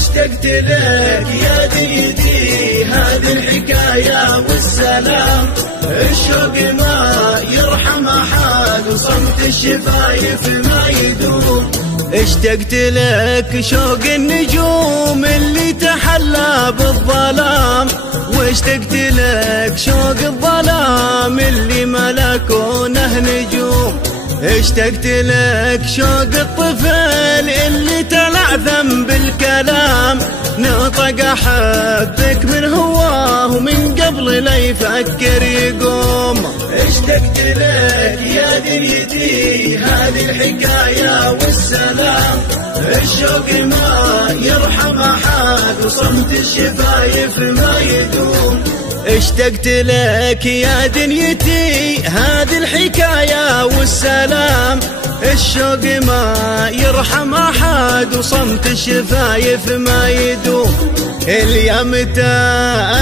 اشتقت لك يا دنيتي هذه الحكاية والسلام. الشوق ما يرحم أحد وصمت الشفايف ما يدوم. اشتقت لك شوق النجوم اللي تحلى بالظلام، واشتقت لك شوق الظلام اللي ملكونه نجوم. اشتقت لك شوق الطفل اللي تلعثم بالكلام، نطق أحبك من هواه ومن قبل لا يفكر يقوم. اشتقت لك يا دنيتي هذه الحكاية والسلام. الشوق ما يرحم أحد وصمت الشفايف ما يدوم. اشتقت لك يا دنيتي هذه الحكاية والسلام. الشوق ما يرحم أحد وصمت الشفايف ما يدوم. اليا متى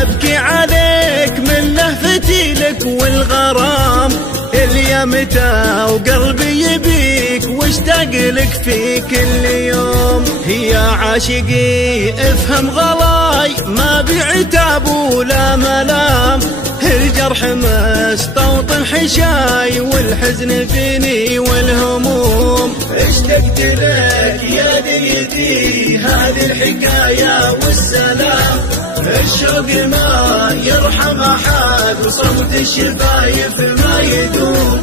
أبكي عليك من لهفتي لك والغرام، اليا متى وقلبي يبيك واشتاق لك في كل يوم. يا عاشقي افهم غلاي ما بعتاب ولا ملام، الجرح مستوطن حشاي والحزن فيني والهموم. اشتقت لك يا دنيتي هذه الحكاية والسلام. الشوق ما يرحم أحد وصمت الشفايف ما يدوم.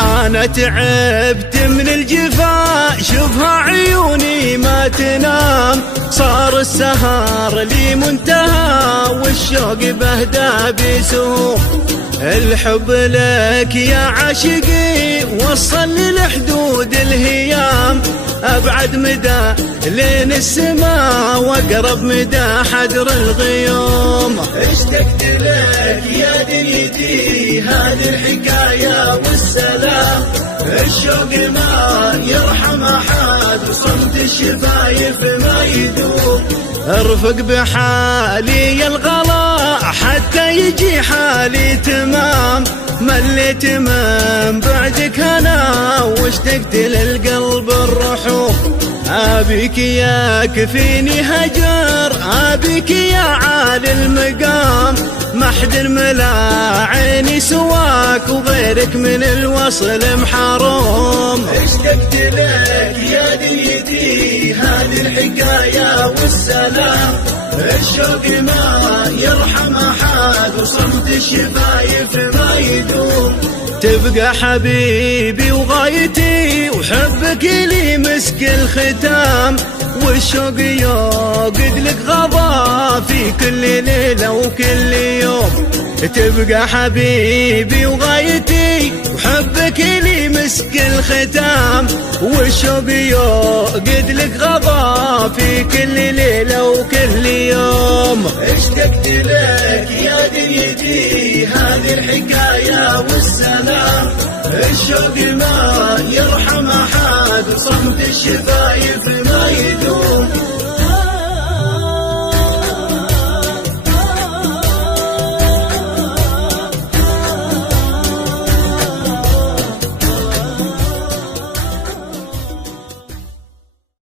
أنا تعبت من الجفا شوفها عيوني ما تنام، صار السهر لي منتهى والشوق بهدى بسهوم. الحب لك يا عاشقي وصل لي لحدود الهيام، أبعد مدى لين السماء وأقرب مدى حدر الغيوم. اشتقت لك يا دنيتي هذه الحكاية والسلام. الشوق ما يرحم أحد وصمت الشفايف ما يدوم. ارفق بحالي يا الغلا حتى يجي حالي تمام، مليت من بعدك أنا واشتقت للقلب الرحوم. أبيك يا كفيني هجر، أبيك يا عالي المقام، ما حد ملا عيني سواك وغيرك من الوصل محروم. اشتقت لك يا دنيتي هذه الحكاية والسلام. الشوق ما يرحم أحد وصمت الشفايف ما يدوم. تبقى حبيبي وغايتي وحبك لي مسك الختام، والشوق يوقد لك غضا في كل ليلة وكل يوم. تبقى حبيبي وغايتي وحبك لي مسك الختام، والشوق يوقد لك غضا في كل ليلة وكل يوم. اشتقت لك يا دنيتي هذه الحكاية والسلام. الشوق ما يرحم أحد وصمت الشفايف ما يدوم.